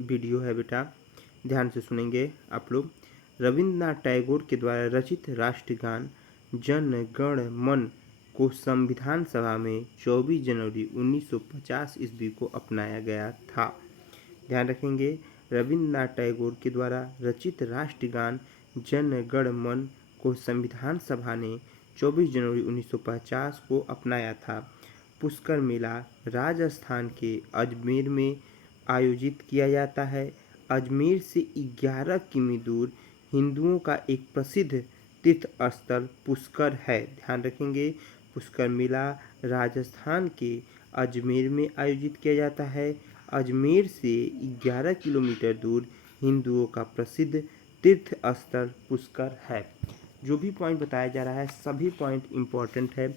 Video है बेटा, ध्यान से सुनेंगे आप लोग। रविंद्रनाथ टैगोर के द्वारा रचित राष्ट्रगान जन गण मन को संविधान सभा में 24 जनवरी 1950 ईस्वी को अपनाया गया था। ध्यान रखेंगे, रविंद्रनाथ टैगोर के द्वारा रचित राष्ट्रगान जन गण मन को संविधान सभा ने 24 जनवरी 1950 को अपनाया था। पुष्कर मेला राजस्थान के अजमेर में आयोजित किया जाता है। अजमेर से 11 किमी दूर हिंदुओं का एक प्रसिद्ध तीर्थ स्थल पुष्कर है। ध्यान रखेंगे, पुष्कर मेला राजस्थान के अजमेर में आयोजित किया जाता है। अजमेर से 11 किलोमीटर दूर हिंदुओं का प्रसिद्ध तीर्थ स्थल पुष्कर है। जो भी पॉइंट बताया जा रहा है सभी पॉइंट इम्पोर्टेंट है।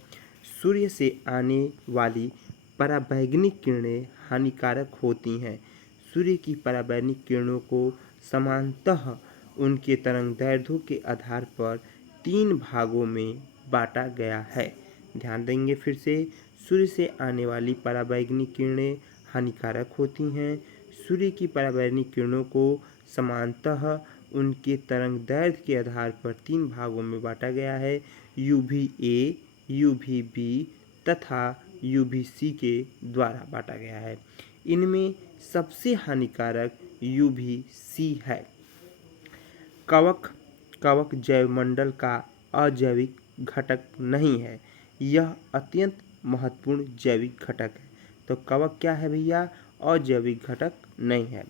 सूर्य से आने वाली पराबैंगनी किरणें हानिकारक होती हैं। सूर्य की पराबैंगनी किरणों को समानतः उनके तरंगदैर्ध्यों के आधार पर 3 भागों में बांटा गया है। ध्यान देंगे फिर से, सूर्य से आने वाली पराबैंगनी किरणें हानिकारक होती हैं। सूर्य की पराबैंगनी किरणों को समानतः उनके तरंगदैर्ध्य के आधार पर 3 भागों में बांटा गया है, UVA, UVB तथा UVC के द्वारा बांटा गया है। इनमें सबसे हानिकारक UVC है। कवक जैवमंडल का अजैविक घटक नहीं है, यह अत्यंत महत्वपूर्ण जैविक घटक है। तो कवक क्या है भैया? अजैविक घटक नहीं है।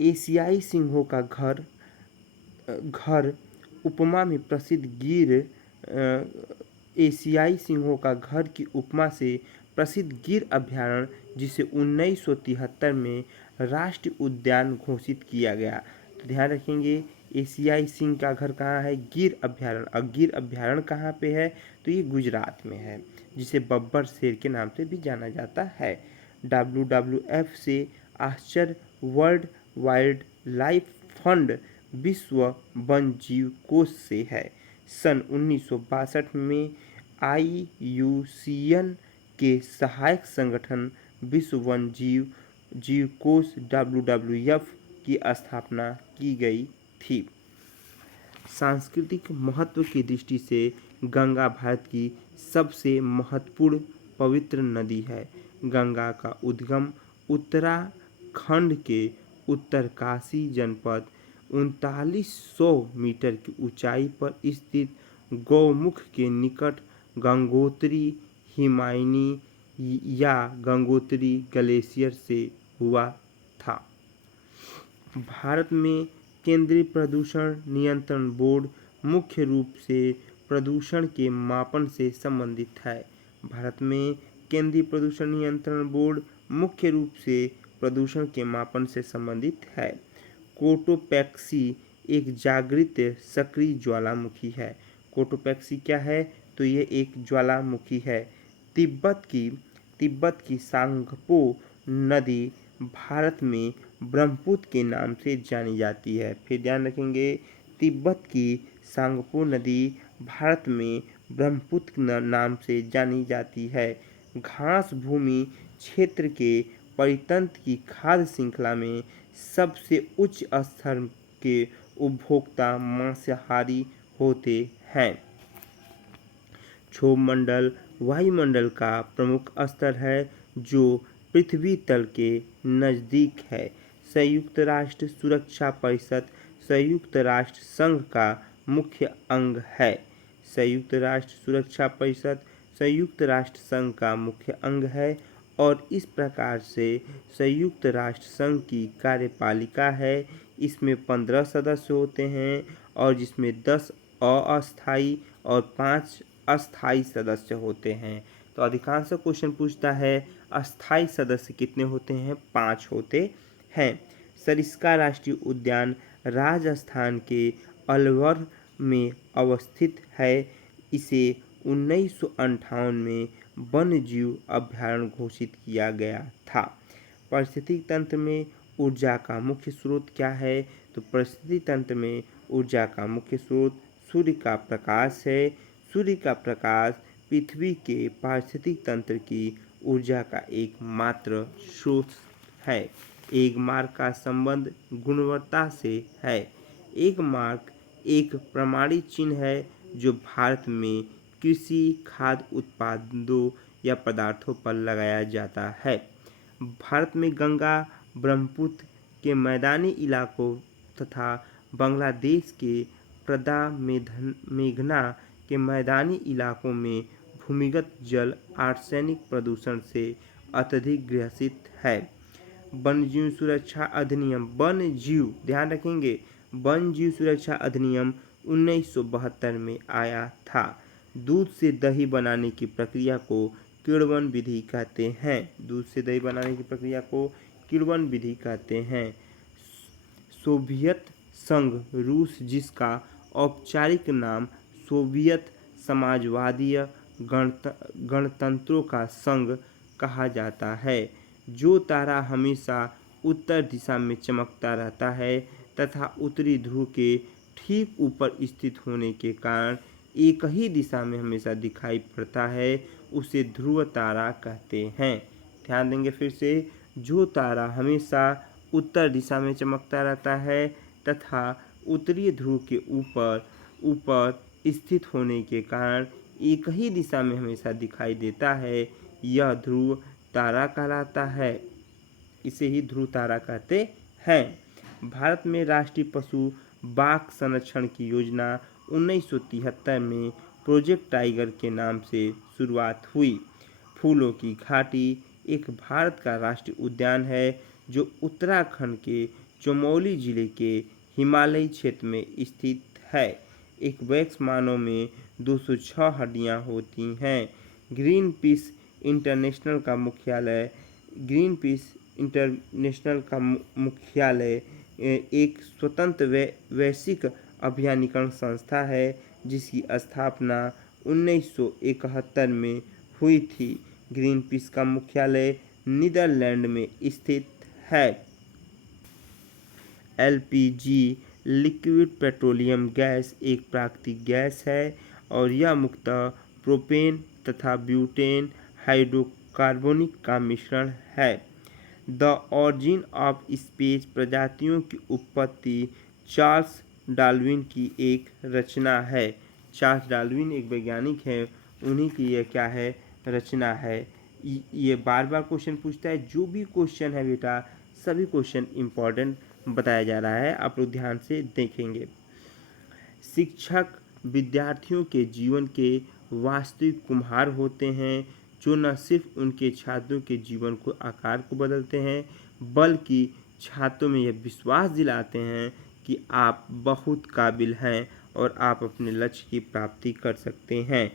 एशियाई सिंहों का घर उपमा में प्रसिद्ध एशियाई सिंहों का घर की उपमा से प्रसिद्ध गिर अभयारण्य, जिसे 1973 में राष्ट्रीय उद्यान घोषित किया गया। तो ध्यान रखेंगे, एशियाई सिंह का घर कहाँ है? गिर अभयारण्य। और गिर अभयारण्य कहाँ पे है? तो ये गुजरात में है, जिसे बब्बर शेर के नाम से भी जाना जाता है। WWF से आश्चर्य वर्ल्ड वाइल्ड लाइफ फंड विश्व वन जीव कोष से है। सन 1962 में IUCN के सहायक संगठन विश्व वन जीव कोष WWF की स्थापना की गई थी। सांस्कृतिक महत्व की दृष्टि से गंगा भारत की सबसे महत्वपूर्ण पवित्र नदी है। गंगा का उद्गम उत्तराखंड के उत्तरकाशी जनपद 3900 मीटर की ऊंचाई पर स्थित गौमुख के निकट गंगोत्री हिमानी या गंगोत्री ग्लेशियर से हुआ था। भारत में केंद्रीय प्रदूषण नियंत्रण बोर्ड मुख्य रूप से प्रदूषण के मापन से संबंधित है। भारत में केंद्रीय प्रदूषण नियंत्रण बोर्ड मुख्य रूप से प्रदूषण के मापन से संबंधित है। कोटोपैक्सी एक जागृत सक्रिय ज्वालामुखी है। कोटोपैक्सी क्या है? तो ये एक ज्वालामुखी है। तिब्बत की सांगपो नदी भारत में ब्रह्मपुत्र के नाम से जानी जाती है। फिर ध्यान रखेंगे, तिब्बत की सांगपो नदी भारत में ब्रह्मपुत्र नाम से जानी जाती है। घास भूमि क्षेत्र के परितंत्र की खाद्य श्रृंखला में सबसे उच्च स्तर के उपभोक्ता मांसाहारी होते हैं। क्षोभ मंडल वायुमंडल का प्रमुख स्तर है जो पृथ्वी तल के नज़दीक है। संयुक्त राष्ट्र सुरक्षा परिषद संयुक्त राष्ट्र संघ का मुख्य अंग है। संयुक्त राष्ट्र सुरक्षा परिषद संयुक्त राष्ट्र संघ का मुख्य अंग है और इस प्रकार से संयुक्त राष्ट्र संघ की कार्यपालिका है। इसमें 15 सदस्य होते हैं और जिसमें 10 अस्थायी और 5 अस्थायी सदस्य होते हैं। तो अधिकांश क्वेश्चन पूछता है अस्थायी सदस्य कितने होते हैं? 5 होते हैं। सरिस्का राष्ट्रीय उद्यान राजस्थान के अलवर में अवस्थित है। इसे 1958 में वन्यजीव अभयारण्य घोषित किया गया था। पारिस्थितिक तंत्र में ऊर्जा का मुख्य स्रोत क्या है? तो पारिस्थितिक तंत्र में ऊर्जा का मुख्य स्रोत सूर्य का प्रकाश है। सूर्य का प्रकाश पृथ्वी के पारिस्थितिक तंत्र की ऊर्जा का एकमात्र स्रोत है। एक मार्क का संबंध गुणवत्ता से है। एक मार्क एक प्रमाणित चिन्ह है जो भारत में कृषि खाद्य उत्पादों या पदार्थों पर लगाया जाता है। भारत में गंगा ब्रह्मपुत्र के मैदानी इलाकों तथा बांग्लादेश के प्रदा मेघना के मैदानी इलाकों में भूमिगत जल आर्सेनिक प्रदूषण से अत्यधिक ग्रसित है। वन्यजीव सुरक्षा अधिनियम ध्यान रखेंगे, वन्यजीव सुरक्षा अधिनियम 1972 में आया था। दूध से दही बनाने की प्रक्रिया को किण्वन विधि कहते हैं। दूध से दही बनाने की प्रक्रिया को किण्वन विधि कहते हैं। सोवियत संघ रूस, जिसका औपचारिक नाम सोवियत समाजवादी गणतंत्रों का संघ कहा जाता है। जो तारा हमेशा उत्तर दिशा में चमकता रहता है तथा उत्तरी ध्रुव के ठीक ऊपर स्थित होने के कारण एक ही दिशा में हमेशा दिखाई पड़ता है, उसे ध्रुव तारा कहते हैं। ध्यान देंगे फिर से, जो तारा हमेशा उत्तर दिशा में चमकता रहता है तथा उत्तरी ध्रुव के ऊपर स्थित होने के कारण एक ही दिशा में हमेशा दिखाई देता है, यह ध्रुव तारा कहलाता है। इसे ही ध्रुव तारा कहते हैं। भारत में राष्ट्रीय पशु बाघ संरक्षण की योजना 1973 में प्रोजेक्ट टाइगर के नाम से शुरुआत हुई। फूलों की घाटी एक भारत का राष्ट्रीय उद्यान है जो उत्तराखंड के चमोली जिले के हिमालयी क्षेत्र में स्थित है। एक वयस्क मानव में 206 हड्डियां होती हैं। ग्रीन पीस इंटरनेशनल का मुख्यालय एक स्वतंत्र वैश्विक अभियानिकरण संस्था है जिसकी स्थापना 1971 में हुई थी। ग्रीन पीस का मुख्यालय नीदरलैंड में स्थित है। एलपीजी लिक्विड पेट्रोलियम गैस एक प्राकृतिक गैस है और यह मुख्यतः प्रोपेन तथा ब्यूटेन हाइड्रोकार्बोनिक का मिश्रण है। द ऑरिजिन ऑफ स्पीशीज प्रजातियों की उत्पत्ति चार्ल्स डार्विन की एक रचना है। चार्ल्स डार्विन एक वैज्ञानिक है, उन्हीं की यह क्या है, रचना है। ये बार बार क्वेश्चन पूछता है, जो भी क्वेश्चन है बेटा सभी क्वेश्चन इम्पॉर्टेंट बताया जा रहा है, आप लोग ध्यान से देखेंगे। शिक्षक विद्यार्थियों के जीवन के वास्तविक कुम्हार होते हैं जो न सिर्फ उनके छात्रों के जीवन को आकार को बदलते हैं बल्कि छात्रों में यह विश्वास दिलाते हैं कि आप बहुत काबिल हैं और आप अपने लक्ष्य की प्राप्ति कर सकते हैं।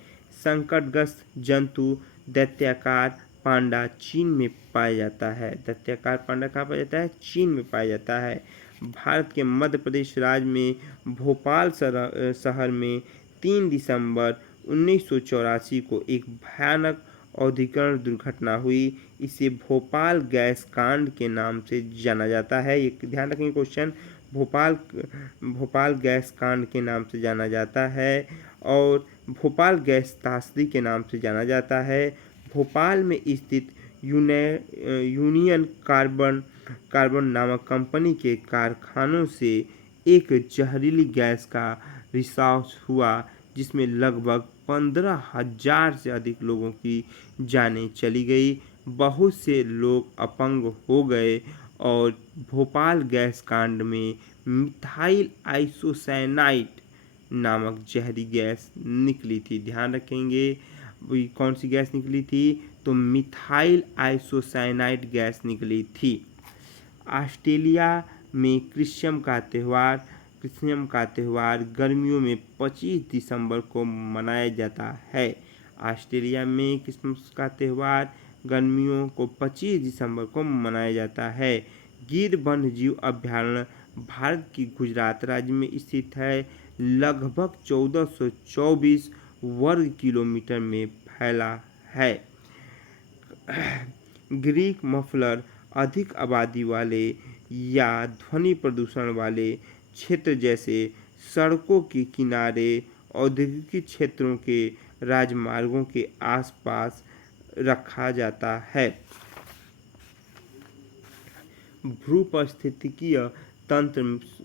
संकटग्रस्त जंतु दैत्याकार पांडा चीन में पाया जाता है। दैत्याकार पांडा कहाँ पाया जाता है? चीन में पाया जाता है। भारत के मध्य प्रदेश राज्य में भोपाल शहर में 3 दिसंबर 1984 को एक भयानक औद्योगिक दुर्घटना हुई। इसे भोपाल गैस कांड के नाम से जाना जाता है। ये ध्यान रखेंगे क्वेश्चन, भोपाल गैस कांड के नाम से जाना जाता है और भोपाल गैस त्रासदी के नाम से जाना जाता है। भोपाल में स्थित यूनियन कार्बन नामक कंपनी के कारखानों से एक जहरीली गैस का रिसाव हुआ जिसमें लगभग 15,000 से अधिक लोगों की जानें चली गई। बहुत से लोग अपंग हो गए और भोपाल गैस कांड में मिथाइल आइसोसाइनाइड नामक जहरी गैस निकली थी। ध्यान रखेंगे कौन सी गैस निकली थी, तो मिथाइल आइसोसाइनाइड गैस निकली थी। ऑस्ट्रेलिया में क्रिसमस का त्यौहार गर्मियों में 25 दिसंबर को मनाया जाता है। ऑस्ट्रेलिया में क्रिसमस का त्यौहार गर्मियों को 25 दिसंबर को मनाया जाता है। गिर वन्यजीव अभयारण्य भारत की गुजरात राज्य में स्थित है। लगभग 1424 वर्ग किलोमीटर में फैला है। ग्रीक मफलर अधिक आबादी वाले या ध्वनि प्रदूषण वाले क्षेत्र जैसे सड़कों के किनारे, औद्योगिक क्षेत्रों के राजमार्गों के आसपास रखा जाता है। भूपारिस्थितिकीय तंत्र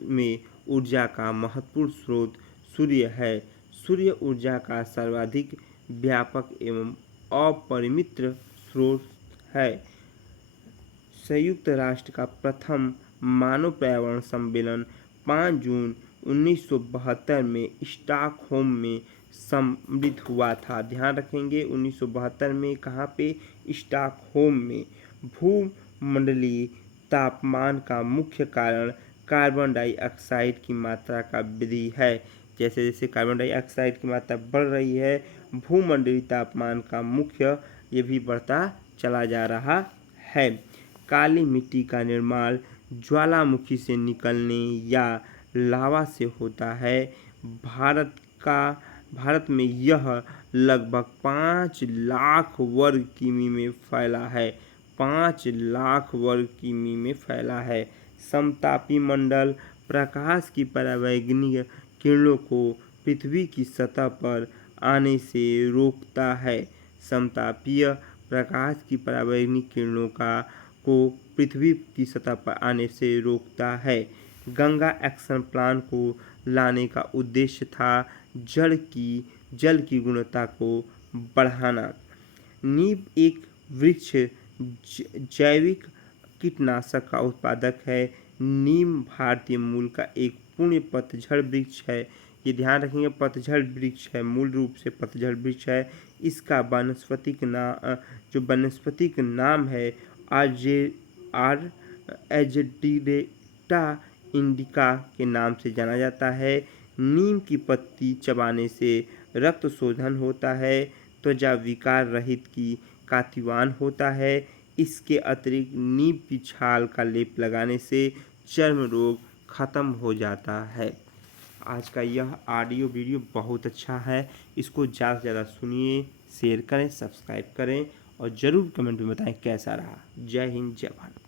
में ऊर्जा का महत्वपूर्ण स्रोत सूर्य है। सूर्य ऊर्जा का सर्वाधिक व्यापक एवं अपरिमित स्रोत है। संयुक्त राष्ट्र का प्रथम मानव पर्यावरण सम्मेलन 5 जून 1972 में स्टॉकहोम में सम्मिलित हुआ था। ध्यान रखेंगे 1972 में कहाँ पे? स्टॉकहोम में। भूमंडलीय तापमान का मुख्य कारण कार्बन डाइऑक्साइड की मात्रा का वृद्धि है। जैसे जैसे कार्बन डाइऑक्साइड की मात्रा बढ़ रही है, भूमंडलीय तापमान का मुख्य ये भी बढ़ता चला जा रहा है। काली मिट्टी का निर्माण ज्वालामुखी से निकलने या लावा से होता है। भारत में यह लगभग 5 लाख वर्ग किमी में फैला है। 5 लाख वर्ग किमी में फैला है। समतापी मंडल प्रकाश की परावैंगनिक किरणों को पृथ्वी की सतह पर आने से रोकता है। समतापीय प्रकाश की परावैंगनिक किरणों को पृथ्वी की सतह पर आने से रोकता है। गंगा एक्शन प्लान को लाने का उद्देश्य था जल की गुणवत्ता को बढ़ाना। नीम एक वृक्ष जैविक कीटनाशक का उत्पादक है। नीम भारतीय मूल का एक पूर्ण पतझड़ वृक्ष है। ये ध्यान रखेंगे, पतझड़ वृक्ष है, मूल रूप से पतझड़ वृक्ष है। इसका वानस्पतिक नाम है एजेडिरेक्टा इंडिका के नाम से जाना जाता है। नीम की पत्ती चबाने से रक्त शोधन होता है, त्वचा विकार रहित की कांतिवान होता है। इसके अतिरिक्त नीम की छाल का लेप लगाने से चर्म रोग खत्म हो जाता है। आज का यह ऑडियो वीडियो बहुत अच्छा है। इसको ज़्यादा से ज़्यादा सुनिए, शेयर करें, सब्सक्राइब करें और ज़रूर कमेंट में बताएं कैसा रहा। जय हिंद, जय भारत।